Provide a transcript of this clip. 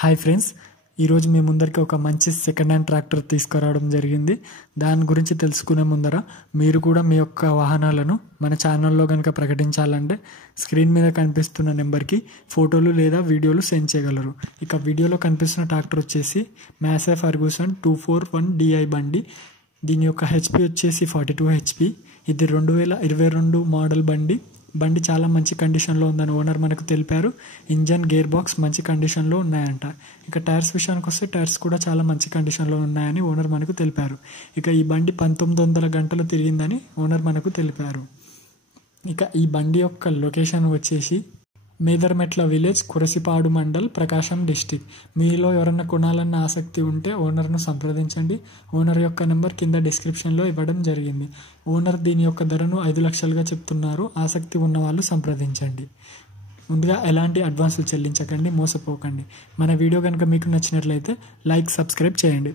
Hi friends, ఈరోజు మీ ముందరికి ఒక మంచి సెకండ్ హ్యాండ్ ట్రాక్టర్ తీసుకురావడం జరిగింది. దాని గురించి తెలుసుకునే ముందర మీరు కూడా మీ యొక్క వాహనాలను మన ఛానల్లో కనుక ప్రకటించాలంటే స్క్రీన్ మీద కనిపిస్తున్న నెంబర్కి ఫోటోలు లేదా వీడియోలు సెండ్ చేయగలరు. ఇక వీడియోలో కనిపిస్తున్న ట్రాక్టర్ వచ్చేసి మ్యాసే ఫర్గూసన్ 241DI బండి. దీని యొక్క హెచ్పి వచ్చేసి 42 హెచ్పి. ఇది 2022 మోడల్ బండి చాలా మంచి కండిషన్లో ఉందని ఓనర్ మనకు తెలిపారు. ఇంజన్, గేర్ బాక్స్ మంచి కండిషన్లో ఉన్నాయంట. ఇక టైర్స్ విషయానికి వస్తే టైర్స్ కూడా చాలా మంచి కండిషన్లో ఉన్నాయని ఓనర్ మనకు తెలిపారు. ఇక ఈ బండి 1900 గంటలు తిరిగిందని ఓనర్ మనకు తెలిపారు. ఇక ఈ బండి యొక్క లొకేషన్ వచ్చేసి మేదర్మెట్ల విలేజ్, కురసిపాడు మండల్, ప్రకాశం డిస్టిక్. మీలో ఎవరన్నా కొనాలన్న ఆసక్తి ఉంటే ఓనర్ను సంప్రదించండి. ఓనర్ యొక్క నెంబర్ కింద డిస్క్రిప్షన్లో ఇవ్వడం జరిగింది. ఓనర్ దీని యొక్క ధరను 5 లక్షలుగా చెప్తున్నారు. ఆసక్తి ఉన్న వాళ్ళు సంప్రదించండి. ముందుగా ఎలాంటి అడ్వాన్సులు చెల్లించకండి, మోసపోకండి. మన వీడియో కనుక మీకు నచ్చినట్లయితే లైక్, సబ్స్క్రైబ్ చేయండి.